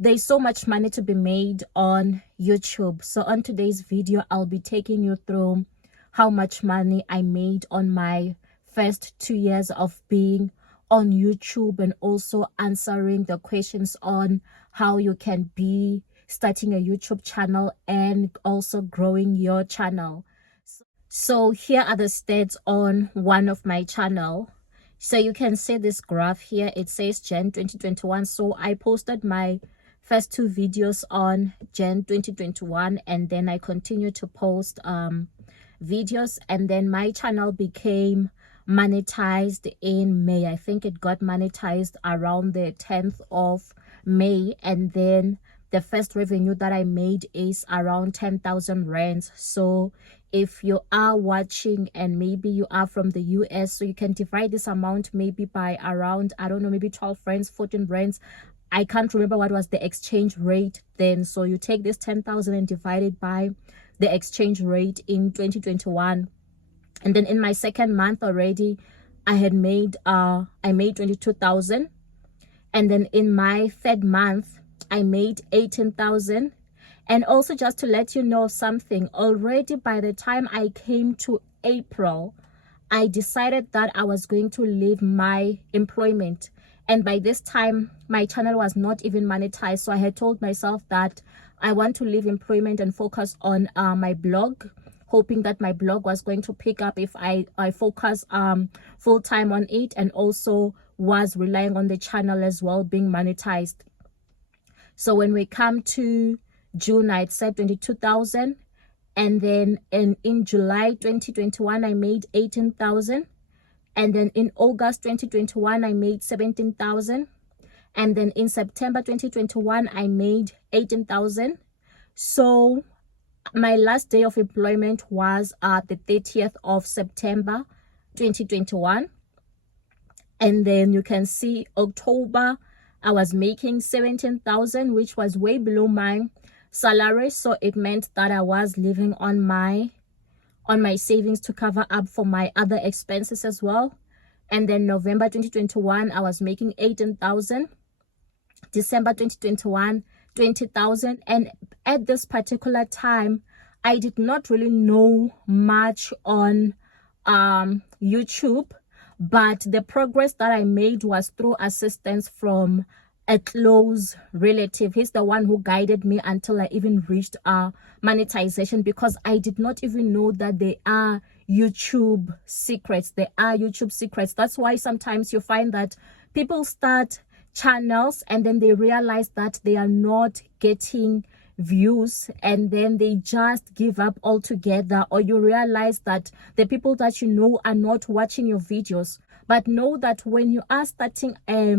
There's so much money to be made on YouTube. So on today's video, I'll be taking you through how much money I made on my first 2 years of being on YouTube, and also answering the questions on how you can be starting a YouTube channel and also growing your channel. So here are the stats on one of my channel. So you can see this graph here. It says Jan 2021. So I posted my first 2 videos on Jan 2021, and then I continued to post videos, and then my channel became monetized in May. I think it got monetized around the 10th of May, and then the first revenue that I made is around 10,000 rands. So if you are watching and maybe you are from the US, so you can divide this amount maybe by around, I don't know, maybe 12 rands, 14 rands. I can't remember what was the exchange rate then. So you take this 10,000 and divide it by the exchange rate in 2021. And then in my second month already, I made 22,000. And then in my third month, I made 18,000. And also, just to let you know something, already by the time I came to April, I decided that I was going to leave my employment. And by this time, my channel was not even monetized. So I had told myself that I want to leave employment and focus on my blog, hoping that my blog was going to pick up if I focus full time on it, and also was relying on the channel as well being monetized. So when we come to June, I had said 22,000, and then in July 2021 I made 18,000, and then in August 2021 I made 17,000, and then in September 2021 I made 18,000. So my last day of employment was the 30th of September 2021. And then you can see October I was making 17,000, which was way below my salary. So it meant that I was living on my savings to cover up for my other expenses as well. And then November 2021 I was making 18,000. December 2021 20,000. And at this particular time, I did not really know much on YouTube, but the progress that I made was through assistance from a close relative. He's the one who guided me until I even reached monetization, because I did not even know that there are YouTube secrets. There are YouTube secrets. That's why sometimes you find that people start channels and then they realize that they are not getting views, and then they just give up altogether, or you realize that the people that you know are not watching your videos. But know that when you are starting a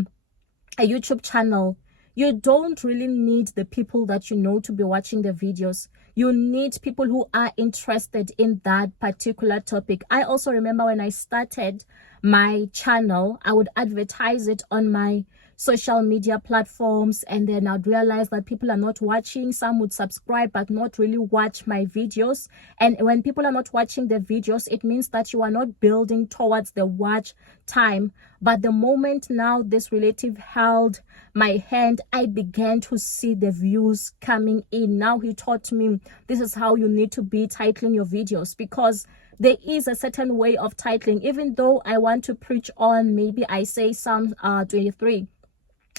YouTube channel, you don't really need the people that you know to be watching the videos. You need people who are interested in that particular topic. I also remember when I started my channel, I would advertise it on my social media platforms, and then I'd realize that people are not watching. Some would subscribe but not really watch my videos. And when people are not watching the videos, it means that you are not building towards the watch time. But the moment now this relative held my hand, I began to see the views coming in. Now he taught me this is how you need to be titling your videos, because there is a certain way of titling. Even though I want to preach on, maybe I say Psalm 23,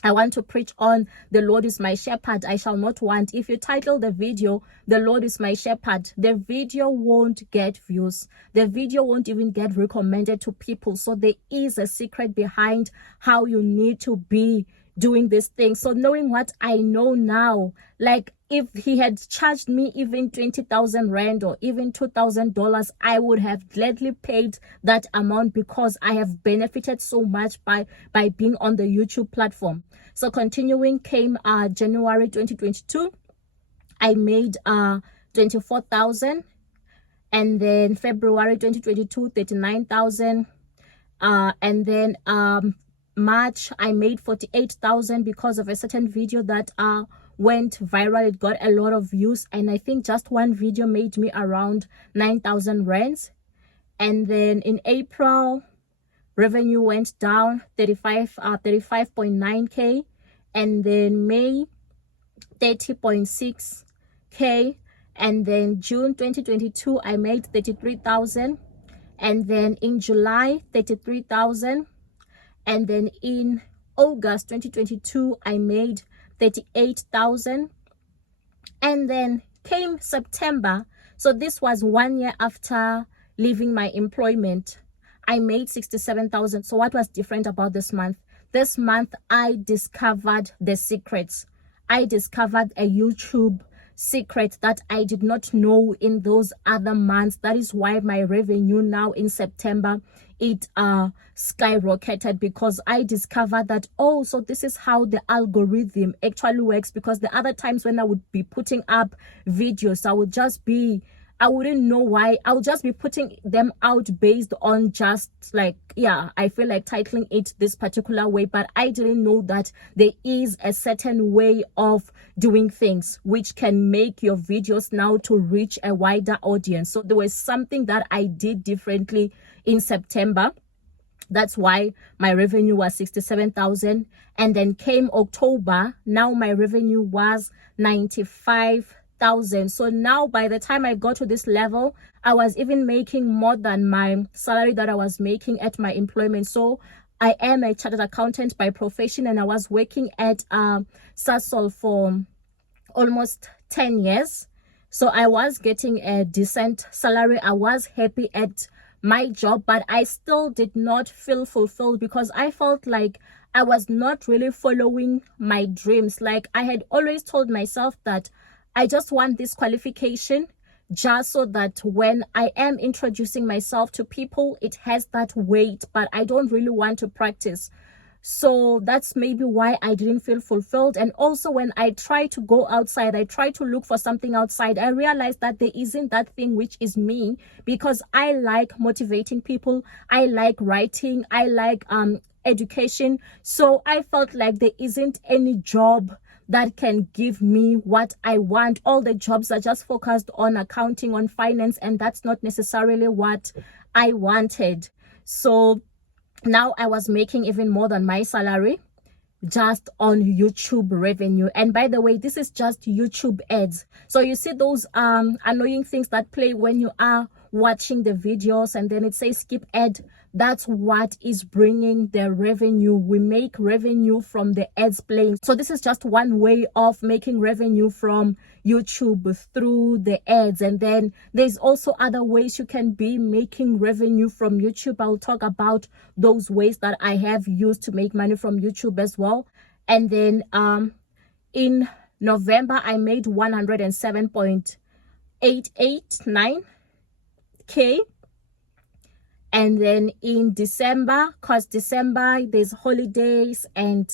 I want to preach on the Lord is my shepherd, I shall not want. If you title the video, the Lord is my shepherd, the video won't get views. The video won't even get recommended to people. So there is a secret behind how you need to be doing this thing. So knowing what I know now, like if he had charged me even 20,000 rand or even $2,000, I would have gladly paid that amount, because I have benefited so much by being on the YouTube platform. So continuing came January 2022, I made 24,000, and then February 2022 39,000, and then March I made 48,000 because of a certain video that went viral. It got a lot of views, and I think just one video made me around 9,000 rands. And then in April, revenue went down 35.9k, and then May 30.6k, and then June 2022 I made 33,000, and then in July 33,000, and then in August 2022 I made 38,000, and then came September. So this was 1 year after leaving my employment. I made 67,000. So what was different about this month? This month I discovered the secrets. I discovered a YouTube secret that I did not know in those other months. That is why my revenue now in September, it skyrocketed, because I discovered that, oh, so this is how the algorithm actually works. Because the other times when I would be putting up videos, I wouldn't know why. I would just be putting them out based on just like, yeah, I feel like titling it this particular way, but I didn't know that there is a certain way of doing things which can make your videos now to reach a wider audience. So there was something that I did differently in September. That's why my revenue was 67,000. And then came October, now my revenue was 95,000. So now by the time I got to this level, I was even making more than my salary that I was making at my employment. So I am a chartered accountant by profession, and I was working at Sasol for almost 10 years. So I was getting a decent salary. I was happy at my job, but I still did not feel fulfilled, because I felt like I was not really following my dreams. Like I had always told myself that I just want this qualification just so that when I am introducing myself to people, it has that weight, but I don't really want to practice. So that's maybe why I didn't feel fulfilled. And also when I try to go outside, I try to look for something outside, I realized that there isn't that thing which is me, because I like motivating people, I like writing, I like education. So I felt like there isn't any job that can give me what I want. All the jobs are just focused on accounting, on finance, and that's not necessarily what I wanted. So now I was making even more than my salary just on YouTube revenue. And by the way, this is just YouTube ads. So you see those annoying things that play when you are watching the videos and then it says skip ad. That's what is bringing the revenue. We make revenue from the ads playing. So this is just one way of making revenue from YouTube, through the ads. And then there's also other ways you can be making revenue from YouTube. I'll talk about those ways that I have used to make money from YouTube as well. And then in November I made 107.889k. And then in December, because December there's holidays and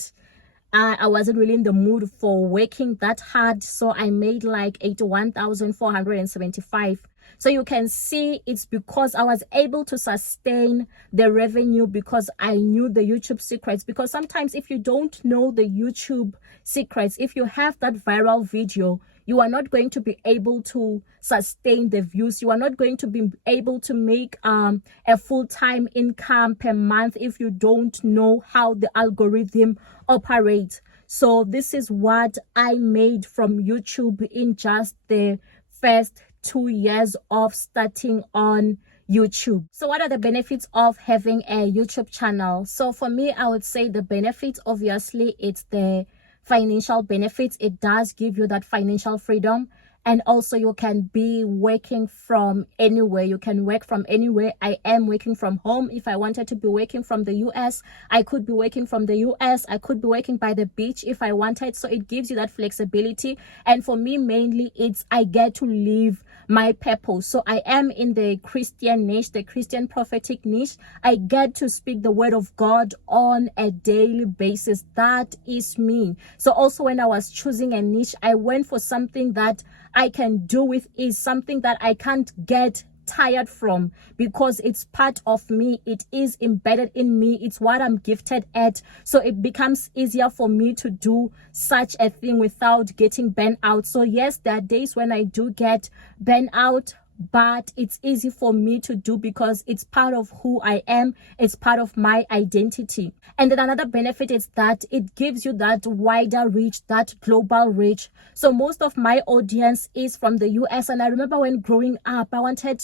I wasn't really in the mood for working that hard, so I made like 81,475. So you can see it's because I was able to sustain the revenue because I knew the YouTube secrets. Because sometimes if you don't know the YouTube secrets, if you have that viral video, you are not going to be able to sustain the views. You are not going to be able to make a full-time income per month if you don't know how the algorithm operates. So this is what I made from YouTube in just the first 2 years of starting on YouTube. So what are the benefits of having a YouTube channel? So for me, I would say the benefits, obviously, it's the financial benefits. It does give you that financial freedom. And also you can be working from anywhere. You can work from anywhere. I am working from home. If I wanted to be working from the US, I could be working from the US. I could be working by the beach if I wanted. So it gives you that flexibility. And for me, mainly, it's I get to live my purpose. So I am in the Christian niche, the Christian prophetic niche. I get to speak the word of God on a daily basis. That is me. So also when I was choosing a niche, I went for something that I can do with is something that I can't get tired from, because it's part of me. It is embedded in me. It's what I'm gifted at. So it becomes easier for me to do such a thing without getting burnt out. So yes, there are days when I do get burnt out, but it's easy for me to do because it's part of who I am. It's part of my identity. And then another benefit is that it gives you that wider reach, that global reach. So most of my audience is from the US, and I remember when growing up, I wanted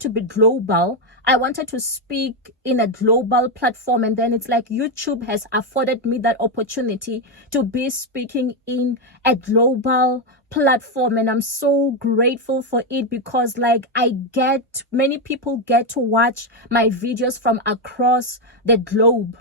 to be global. I wanted to speak in a global platform, and then it's like YouTube has afforded me that opportunity to be speaking in a global platform, and I'm so grateful for it because like many people get to watch my videos from across the globe.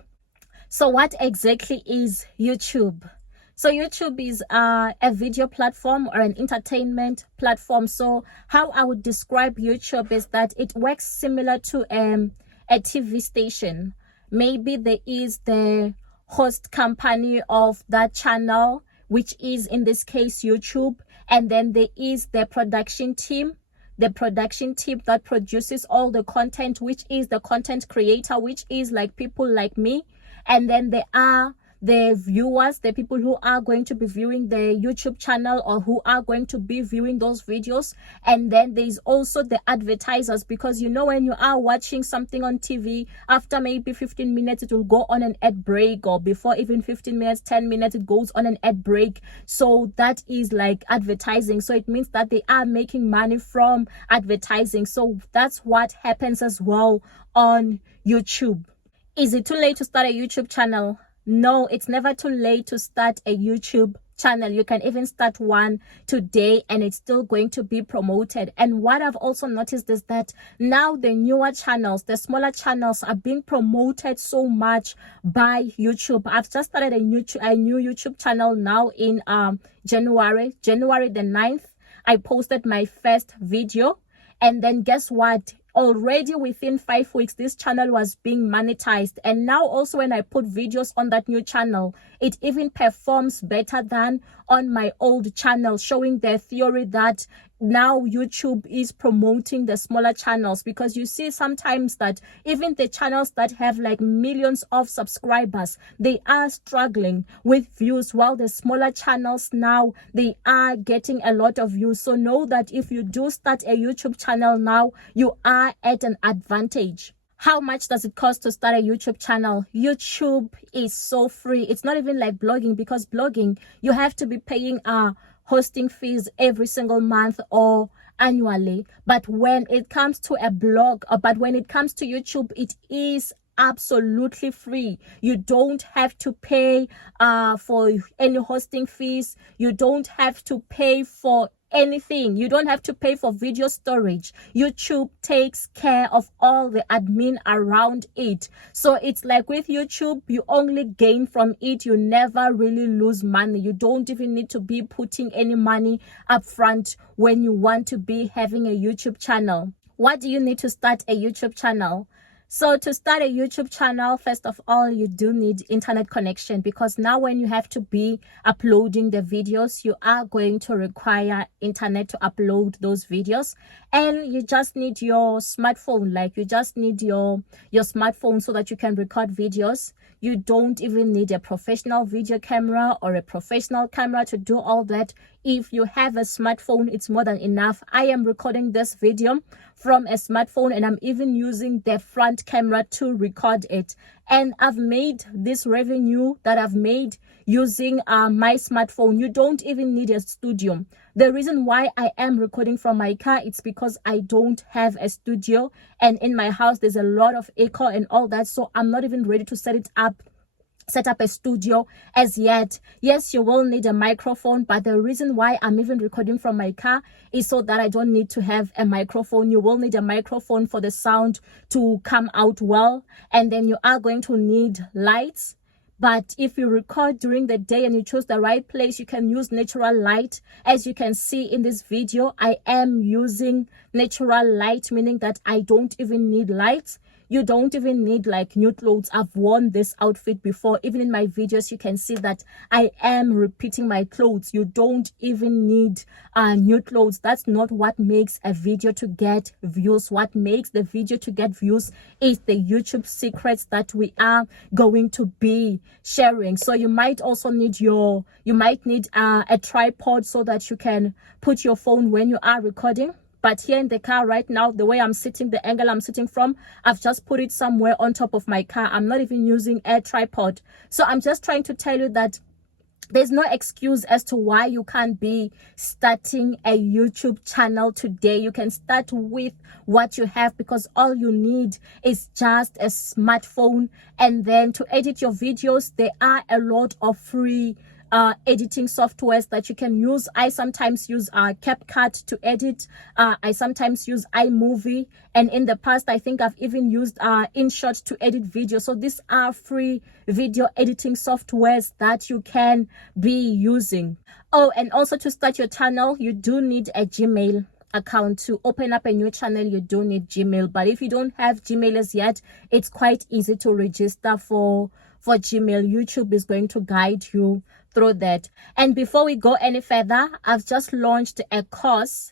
So what exactly is YouTube? So YouTube is a video platform or an entertainment platform. So how I would describe YouTube is that it works similar to a TV station. Maybe there is the host company of that channel, which is in this case YouTube, and then there is the production team that produces all the content, which is the content creator, which is like people like me. And then there are the viewers, the people who are going to be viewing the YouTube channel or who are going to be viewing those videos. And then there's also the advertisers, because you know when you are watching something on TV, after maybe 15 minutes it will go on an ad break, or before even 15 minutes, 10 minutes it goes on an ad break. So that is like advertising. So it means that they are making money from advertising. So that's what happens as well on YouTube. Is it too late to start a YouTube channel? No, it's never too late to start a YouTube channel. You can even start one today and it's still going to be promoted. And what I've also noticed is that now the newer channels, the smaller channels are being promoted so much by YouTube. I've just started a new YouTube channel now in January the 9th. I posted my first video, and then guess what? Already within 5 weeks, this channel was being monetized. And now also when I put videos on that new channel, it even performs better than on my old channel, showing the theory that now YouTube is promoting the smaller channels. Because you see sometimes that even the channels that have like millions of subscribers, they are struggling with views, while the smaller channels now, they are getting a lot of views. So know that if you do start a YouTube channel now, you are at an advantage. How much does it cost to start a YouTube channel? YouTube is so free. It's not even like blogging, because blogging, you have to be paying hosting fees every single month or annually. But when it comes to a blog, when it comes to YouTube, it is absolutely free. You don't have to pay for any hosting fees. You don't have to pay for anything. You don't have to pay for video storage. YouTube takes care of all the admin around it. So it's like with YouTube, you only gain from it. You never really lose money. You don't even need to be putting any money up front when you want to be having a YouTube channel. What do you need to start a YouTube channel? So to start a YouTube channel, first of all, you do need internet connection, because now when you have to be uploading the videos, you are going to require internet to upload those videos. And you just need your smartphone, like you just need your smartphone so that you can record videos. You don't even need a professional video camera or a professional camera to do all that. If you have a smartphone, it's more than enough. I am recording this video from a smartphone, and I'm even using the front camera to record it. And I've made this revenue that I've made using my smartphone. You don't even need a studio. The reason why I am recording from my car, it's because I don't have a studio, and in my house there's a lot of echo and all that, so I'm not even ready to set up a studio as yet. Yes, you will need a microphone, but the reason why I'm even recording from my car is so that I don't need to have a microphone. You will need a microphone for the sound to come out well, and then you are going to need lights. But if you record during the day and you choose the right place, you can use natural light. As you can see in this video, I am using natural light, meaning that I don't even need lights. You don't even need like new clothes. I've worn this outfit before. Even in my videos, you can see that I am repeating my clothes. You don't even need new clothes. That's not what makes a video to get views. What makes the video to get views is the YouTube secrets that we are going to be sharing. So you might also need a tripod so that you can put your phone when you are recording. but here in the car right now, the way I'm sitting, the angle I'm sitting from, I've just put it somewhere on top of my car. I'm not even using a tripod. So I'm just trying to tell you that there's no excuse as to why you can't be starting a YouTube channel today. You can start with what you have, because all you need is just a smartphone. And then to edit your videos, there are a lot of free editing softwares that you can use. I sometimes use CapCut to edit. I sometimes use iMovie, and in the past I think I've even used InShot to edit video. So these are free video editing softwares that you can be using. Oh, and also to start your channel, you do need a Gmail account. To open up a new channel, you do need Gmail. But if you don't have Gmail as yet, it's quite easy to register for Gmail. YouTube is going to guide you through that. And before we go any further, I've just launched a course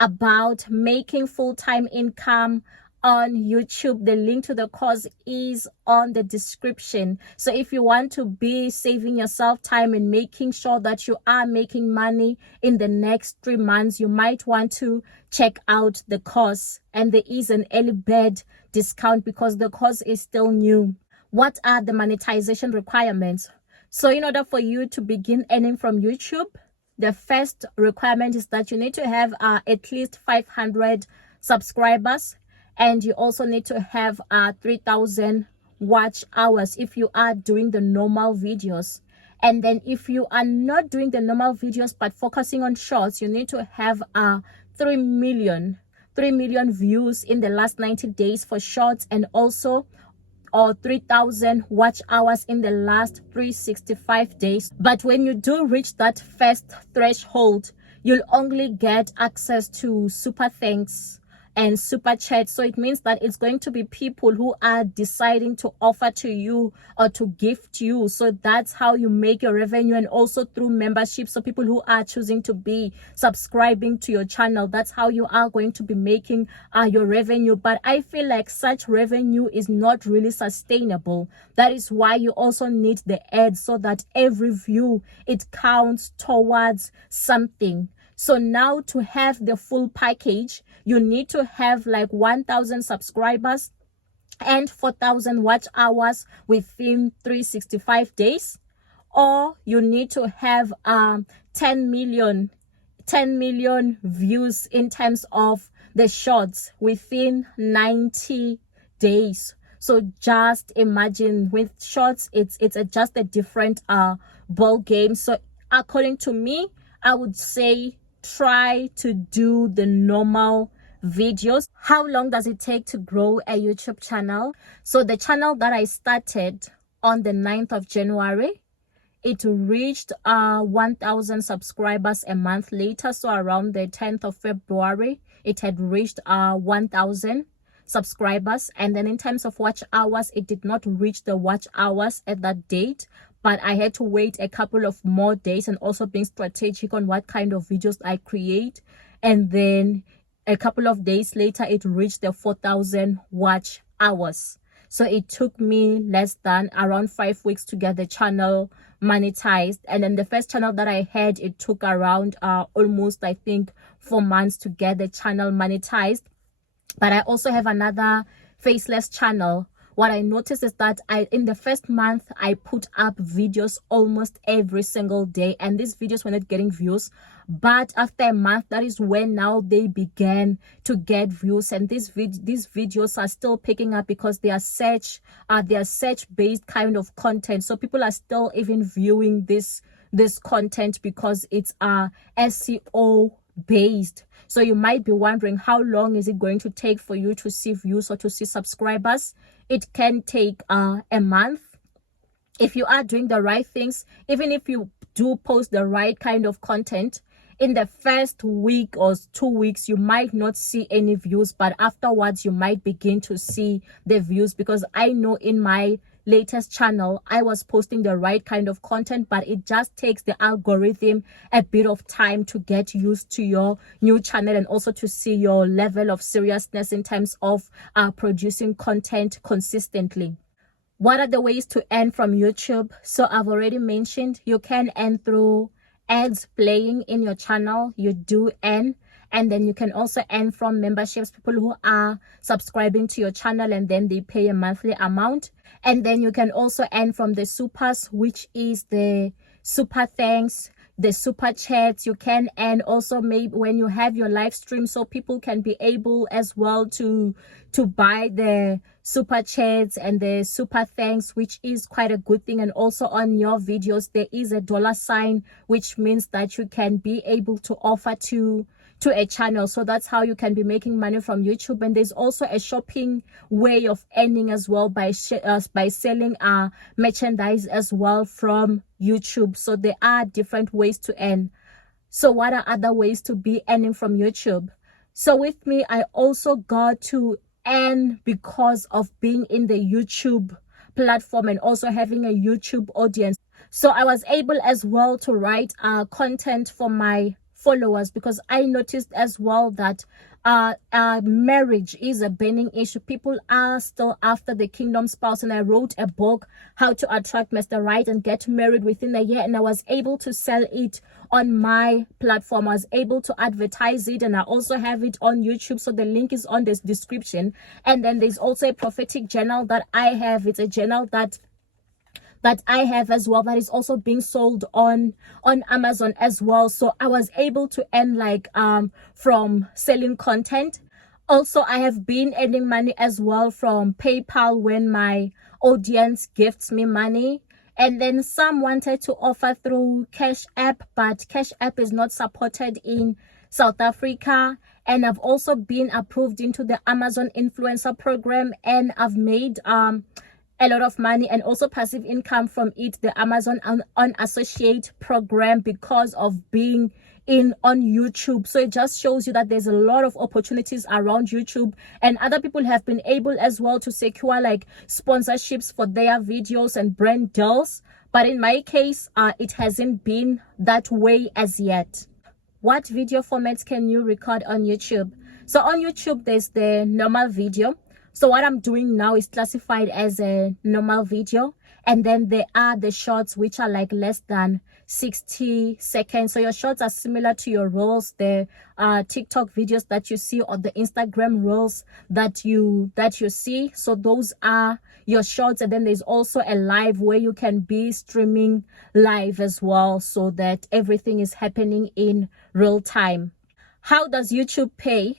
about making full-time income on YouTube. The link to the course is on the description. So if you want to be saving yourself time and making sure that you are making money in the next 3 months, you might want to check out the course. And there is an early bird discount because the course is still new. What are the monetization requirements? So in order for you to begin earning from YouTube, the first requirement is that you need to have at least 500 subscribers, and you also need to have 3,000 watch hours if you are doing the normal videos. And then if you are not doing the normal videos but focusing on shorts, you need to have 3 million views in the last 90 days for shorts, and also 3,000 watch hours in the last 365 days. But when you do reach that first threshold, you'll only get access to super thanks and super chat. So it means that it's going to be people who are deciding to offer to you or to gift you. So that's how you make your revenue, and also through membership. So people who are choosing to be subscribing to your channel, that's how you are going to be making your revenue. But I feel like such revenue is not really sustainable. That is why you also need the ads, so that every view, it counts towards something. So now to have the full package, you need to have like 1,000 subscribers and 4,000 watch hours within 365 days, or you need to have 10 million views in terms of the shorts within 90 days. So just imagine, with shorts, it's just a different ball game. So according to me, I would say try to do the normal videos. How long does it take to grow a YouTube channel? So the channel that I started on the 9th of January, it reached 1,000 subscribers a month later. So around the 10th of February, it had reached 1,000 subscribers. And then in terms of watch hours, it did not reach the watch hours at that date, but I had to wait a couple of more days, and also being strategic on what kind of videos I create. And then a couple of days later, it reached the 4,000 watch hours. So it took me less than around 5 weeks to get the channel monetized. And then the first channel that I had, it took around almost, I think, 4 months to get the channel monetized. But I also have another faceless channel. What I noticed is that in the first month, I put up videos almost every single day, and these videos were not getting views. But after a month, that is when now they began to get views, and these videos are still picking up because they are search based kind of content. So people are still even viewing this content because it's SEO based. So you might be wondering, how long is it going to take for you to see views or to see subscribers? It can take a month if you are doing the right things. Even if you do post the right kind of content, in the first week or 2 weeks, you might not see any views, but afterwards you might begin to see the views. Because I know in my latest channel, I was posting the right kind of content, but it just takes the algorithm a bit of time to get used to your new channel, and also to see your level of seriousness in terms of producing content consistently. What are the ways to earn from YouTube? So I've already mentioned you can earn through ads playing in your channel. You do earn. And then you can also earn from memberships, people who are subscribing to your channel and then they pay a monthly amount. And then you can also earn from the supers, which is the super thanks, the super chats. You can earn also maybe when you have your live stream, so people can be able as well to buy the super chats and the super thanks, which is quite a good thing. And also on your videos there is a $sign, which means that you can be able to offer to a channel. So that's how you can be making money from YouTube. And there's also a shopping way of earning as well by selling merchandise as well from YouTube. So there are different ways to earn. So what are other ways to be earning from YouTube? So with me, I also got to earn because of being in the YouTube platform and also having a YouTube audience. So I was able as well to write content for my followers, because I noticed as well that marriage is a burning issue. People are still after the kingdom spouse, and I wrote a book, How to Attract Mr. Right and Get Married Within a Year, and I was able to sell it on my platform. I was able to advertise it, and I also have it on YouTube, so the link is on this description. And then there's also a prophetic journal that I have. It's a journal that I have as well, that is also being sold on Amazon as well. So I was able to earn like from selling content. Also, I have been earning money as well from PayPal when my audience gifts me money. And then some wanted to offer through Cash App, but Cash App is not supported in South Africa. And I've also been approved into the Amazon influencer program, and I've made a lot of money and also passive income from it, the Amazon on associate program, because of being on YouTube. So it just shows you that there's a lot of opportunities around YouTube, and other people have been able as well to secure like sponsorships for their videos and brand deals. But in my case, it hasn't been that way as yet. What video formats can you record on YouTube? So on YouTube, there's the normal video. So what I'm doing now is classified as a normal video. And then there are the shorts, which are like less than 60 seconds. So your shorts are similar to your reels, the TikTok videos that you see, or the Instagram reels that you see. So those are your shorts. And then there's also a live where you can be streaming live as well, so that everything is happening in real time. How does YouTube pay?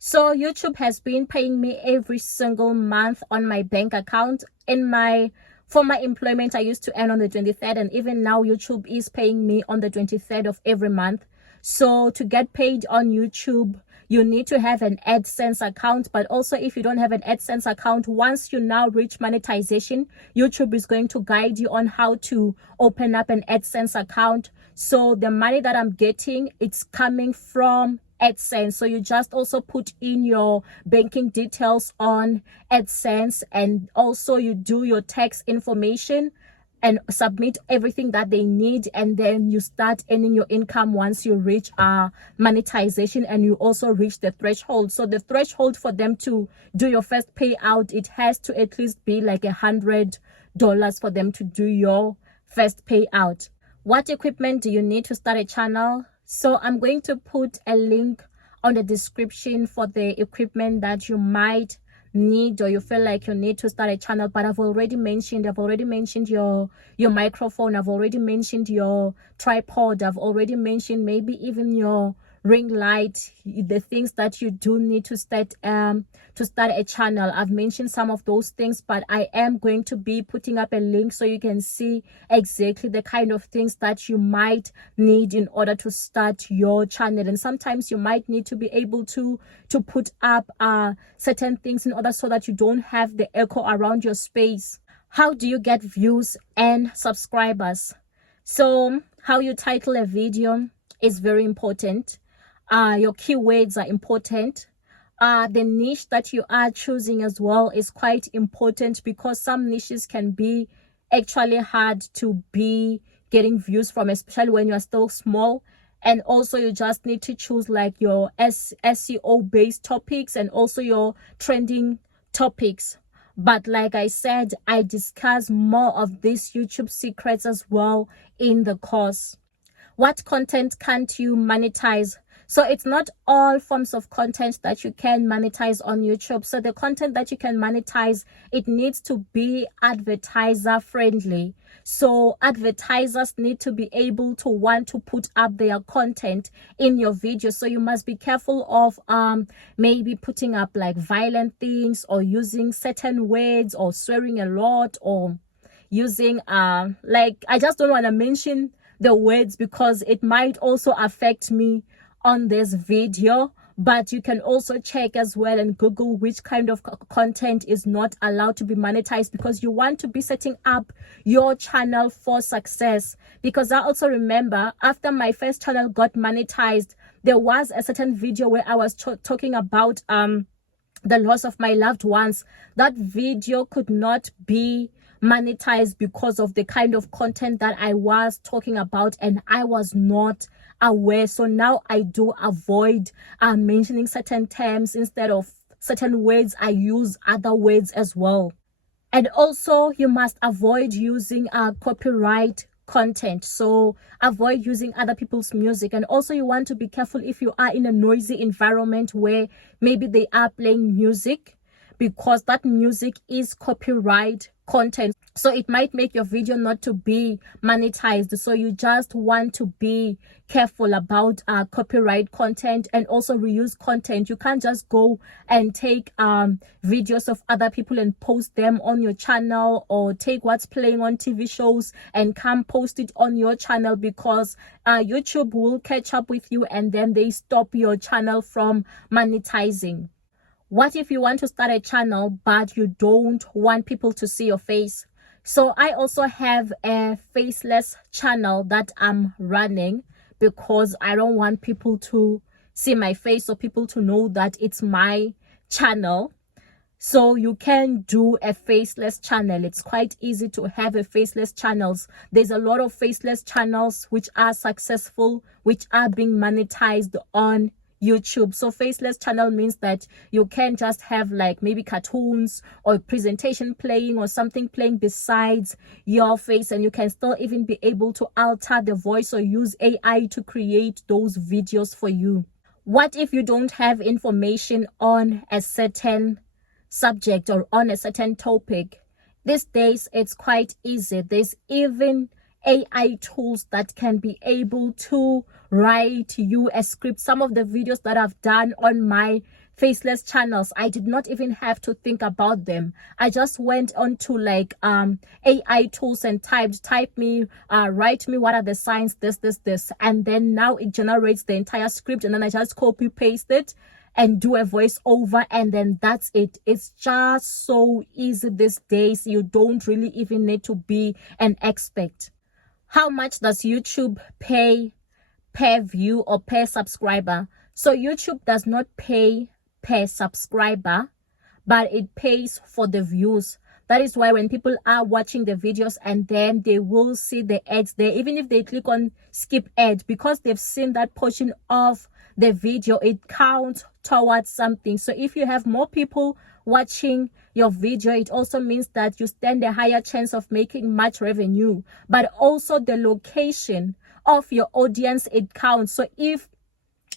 So YouTube has been paying me every single month on my bank account. For my employment, I used to earn on the 23rd, and even now YouTube is paying me on the 23rd of every month. So to get paid on YouTube, you need to have an AdSense account. But also, if you don't have an AdSense account, once you now reach monetization, YouTube is going to guide you on how to open up an AdSense account. So the money that I'm getting, it's coming from AdSense. So you just also put in your banking details on AdSense, and also you do your tax information and submit everything that they need, and then you start earning your income once you reach monetization and you also reach the threshold. So the threshold for them to do your first payout, it has to at least be like $100 for them to do your first payout. What equipment do you need to start a channel? So I'm going to put a link on the description for the equipment that you might need, or you feel like you need to start a channel. But I've already mentioned your microphone, I've already mentioned your tripod, I've already mentioned maybe even your ring light, the things that you do need to start a channel. I've mentioned some of those things, but I am going to be putting up a link so you can see exactly the kind of things that you might need in order to start your channel. And sometimes you might need to be able to put up certain things in order so that you don't have the echo around your space. How do you get views and subscribers? So how you title a video is very important. Your keywords are important. The niche that you are choosing as well is quite important, because some niches can be actually hard to be getting views from, especially when you are still small. And also you just need to choose like your SEO based topics and also your trending topics. But like I said, I discuss more of these YouTube secrets as well in the course. What content can't you monetize? So it's not all forms of content that you can monetize on YouTube. So the content that you can monetize, it needs to be advertiser friendly. So advertisers need to be able to want to put up their content in your video. So you must be careful of maybe putting up like violent things, or using certain words, or swearing a lot, or using like, I just don't want to mention the words because it might also affect me on this video. But you can also check as well and Google which kind of content is not allowed to be monetized, because you want to be setting up your channel for success. Because I also remember after my first channel got monetized, there was a certain video where I was talking about the loss of my loved ones. That video could not be monetized because of the kind of content that I was talking about, and I was not aware. So now I do avoid mentioning certain terms. Instead of certain words, I use other words as well. And also you must avoid using copyright content. So avoid using other people's music. And also you want to be careful if you are in a noisy environment where maybe they are playing music, because that music is copyright content, so it might make your video not to be monetized. So you just want to be careful about copyright content, and also reuse content. You can't just go and take videos of other people and post them on your channel, or take what's playing on TV shows and come post it on your channel, because YouTube will catch up with you and then they stop your channel from monetizing. What if you want to start a channel but you don't want people to see your face? So I also have a faceless channel that I'm running, because I don't want people to see my face, or people to know that it's my channel. So you can do a faceless channel. It's quite easy to have a faceless channels. There's a lot of faceless channels which are successful, which are being monetized on YouTube. So faceless channel means that you can just have like maybe cartoons or presentation playing, or something playing besides your face, and you can still even be able to alter the voice or use AI to create those videos for you. What if you don't have information on a certain subject or on a certain topic? These days it's quite easy. There's even AI tools that can be able to write you a script. Some of the videos that I've done on my faceless channels, I did not even have to think about them. I just went on to like AI tools and type me, write me what are the signs, this, and then now it generates the entire script, and then I just copy paste it and do a voiceover, and then that's it. It's just so easy these days. You don't really even need to be an expert. How much does YouTube pay per view or per subscriber? So YouTube does not pay per subscriber, but it pays for the views. That is why when people are watching the videos and then they will see the ads there, even if they click on skip ad, because they've seen that portion of the video, it counts towards something. So if you have more people watching your video, it also means that you stand a higher chance of making much revenue. But also the location of your audience, it counts. So if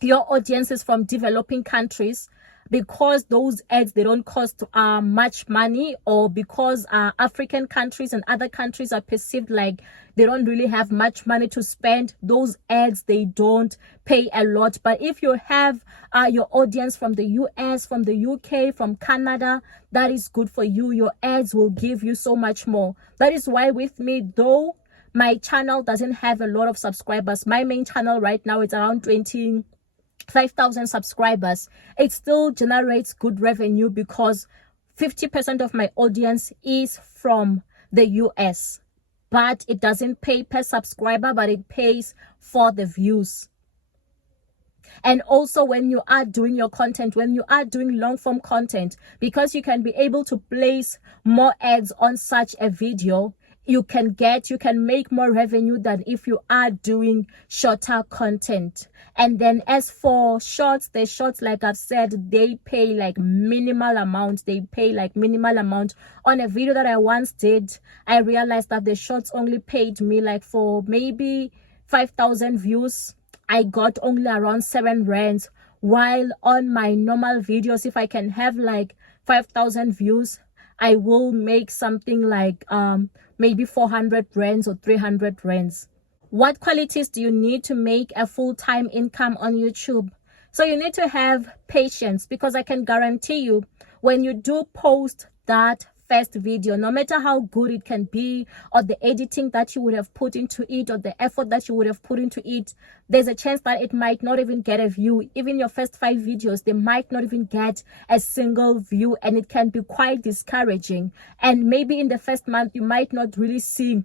your audience is from developing countries, because those ads, they don't cost much money, or because African countries and other countries are perceived like they don't really have much money to spend, those ads, they don't pay a lot. But if you have your audience from the US, from the UK, from Canada, that is good for you. Your ads will give you so much more. That is why with me, though my channel doesn't have a lot of subscribers, my main channel right now is around 25,000 subscribers, it still generates good revenue, because 50% of my audience is from the US. But it doesn't pay per subscriber, but it pays for the views. And also when you are doing your content, when you are doing long form content, because you can be able to place more ads on such a video, you can make more revenue than if you are doing shorter content. And then as for shorts, the shorts, like I've said, they pay like minimal amount. On a video that I once did, I realized that the shorts only paid me like for maybe 5,000 views. I got only around 7 rands, while on my normal videos, if I can have like 5,000 views, I will make something like maybe 400 rands or 300 rands. What qualities do you need to make a full-time income on YouTube? So you need to have patience, because I can guarantee you, when you do post that first video, no matter how good it can be, or the editing that you would have put into it, or the effort that you would have put into it, there's a chance that it might not even get a view. Even your first 5 videos, they might not even get a single view, and it can be quite discouraging. And maybe in the first month, you might not really see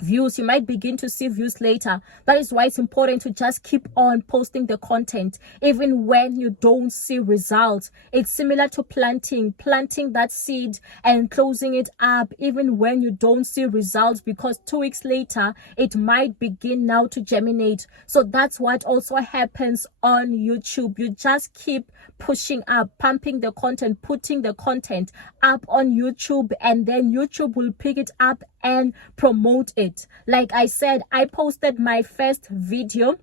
views. You might begin to see views later. That is why it's important to just keep on posting the content even when you don't see results. It's similar to planting that seed and closing it up even when you don't see results, because 2 weeks later it might begin now to germinate. So that's what also happens on YouTube. You just keep pushing up, pumping the content, putting the content up on YouTube, and then YouTube will pick it up and promote it. Like I said, I posted my first video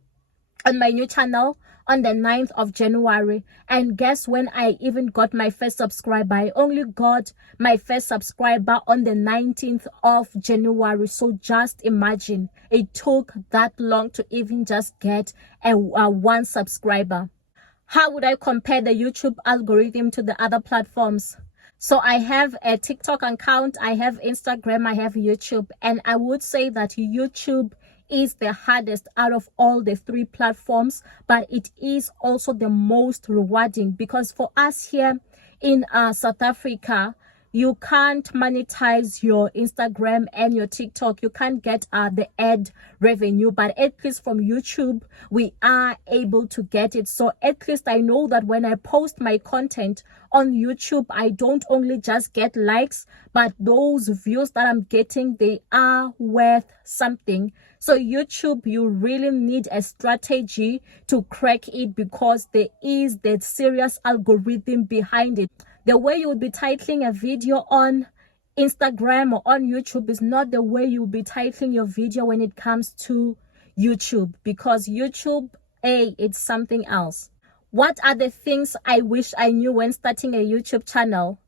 on my new channel on the 9th of January, and guess when I even got my first subscriber? I only got my first subscriber on the 19th of January. So just imagine, it took that long to even just get a 1 subscriber. How would I compare the YouTube algorithm to the other platforms? So I have a TikTok account, I have Instagram, I have YouTube, and I would say that YouTube is the hardest out of all the 3 platforms, but it is also the most rewarding, because for us here in South Africa, you can't monetize your Instagram and your TikTok. You can't get the ad revenue, but at least from YouTube, we are able to get it. So at least I know that when I post my content on YouTube, I don't only just get likes, but those views that I'm getting, they are worth something. So YouTube, you really need a strategy to crack it, because there is that serious algorithm behind it. The way you would be titling a video on Instagram or on YouTube is not the way you will be titling your video when it comes to YouTube, because YouTube, it's something else. What are the things I wish I knew when starting a YouTube channel?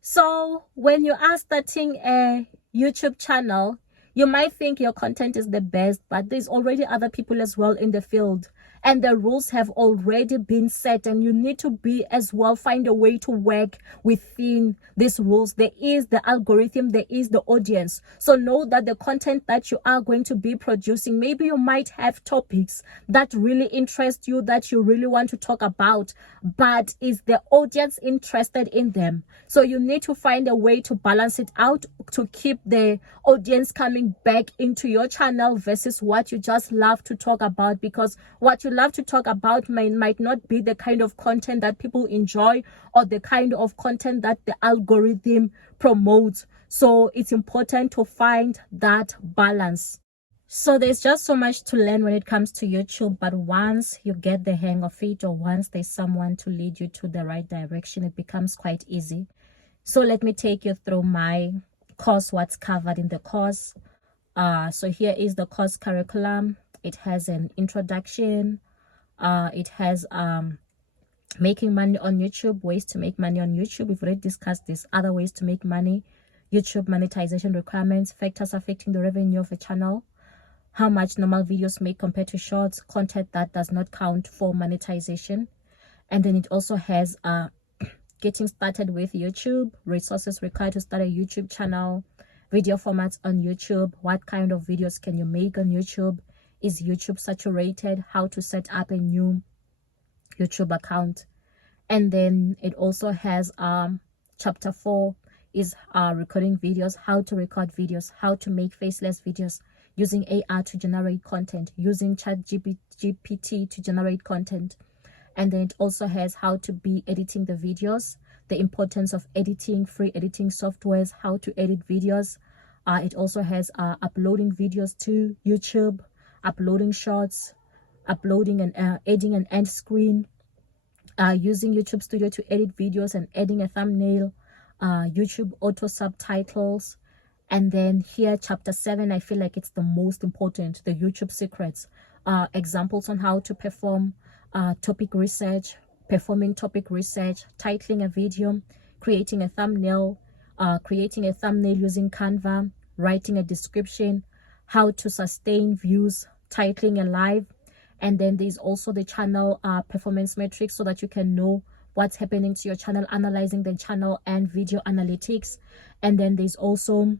So when you are starting a YouTube channel, you might think your content is the best, but there's already other people as well in the field, and the rules have already been set, and you need to be as well, find a way to work within these rules. There is the algorithm, there is the audience. So know that the content that you are going to be producing, maybe you might have topics that really interest you, that you really want to talk about, but is the audience interested in them? So you need to find a way to balance it out, to keep the audience coming back into your channel versus what you just love to talk about, because what you love to talk about might not be the kind of content that people enjoy, or the kind of content that the algorithm promotes. So it's important to find that balance. So there's just so much to learn when it comes to YouTube, but once you get the hang of it, or once there's someone to lead you to the right direction, it becomes quite easy. So let me take you through my course, what's covered in the course. So here is the course curriculum. It has an introduction. It has making money on YouTube, ways to make money on YouTube. We've already discussed this. Other ways to make money, YouTube monetization requirements, factors affecting the revenue of a channel, how much normal videos make compared to shorts, content that does not count for monetization. And then it also has getting started with YouTube, resources required to start a YouTube channel, video formats on YouTube, what kind of videos can you make on YouTube, is YouTube saturated, how to set up a new YouTube account. And then it also has chapter 4 is recording videos, how to record videos, how to make faceless videos, using AI to generate content, using ChatGPT to generate content. And then it also has how to be editing the videos, the importance of editing, free editing softwares, how to edit videos. It also has uploading videos to YouTube, uploading shorts, uploading and adding an end screen, using YouTube Studio to edit videos and adding a thumbnail, YouTube auto subtitles. And then here, chapter 7, I feel like it's the most important, the YouTube secrets. examples on how to perform topic research, performing topic research, titling a video, creating a thumbnail using Canva, writing a description, how to sustain views, titling a live. And then there's also the channel performance metrics, so that you can know what's happening to your channel, analyzing the channel and video analytics. And then there's also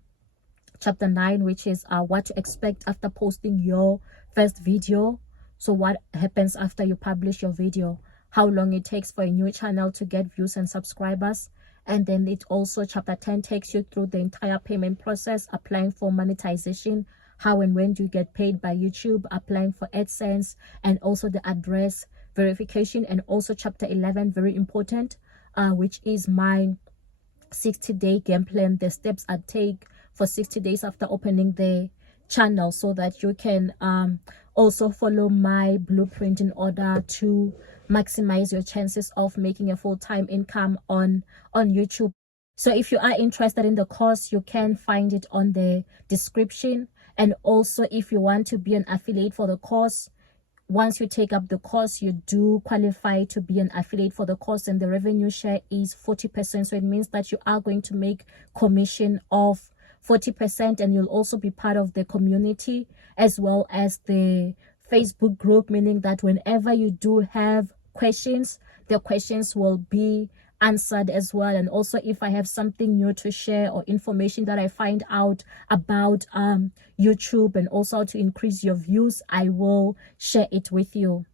chapter 9, which is what to expect after posting your first video. So what happens after you publish your video, how long it takes for a new channel to get views and subscribers. And then it also, chapter 10, takes you through the entire payment process, applying for monetization, how and when do you get paid by YouTube, applying for AdSense, and also the address verification. And also chapter 11, very important, which is my 60-day game plan, the steps I take for 60 days after opening the channel, so that you can also follow my blueprint in order to maximize your chances of making a full-time income on YouTube. So if you are interested in the course, you can find it on the description. And also, if you want to be an affiliate for the course, once you take up the course, you do qualify to be an affiliate for the course, and the revenue share is 40%. So it means that you are going to make commission of 40%, and you'll also be part of the community as well as the Facebook group, meaning that whenever you do have questions, the questions will be answered as well. And also, if I have something new to share or information that I find out about YouTube and also how to increase your views, I will share it with you.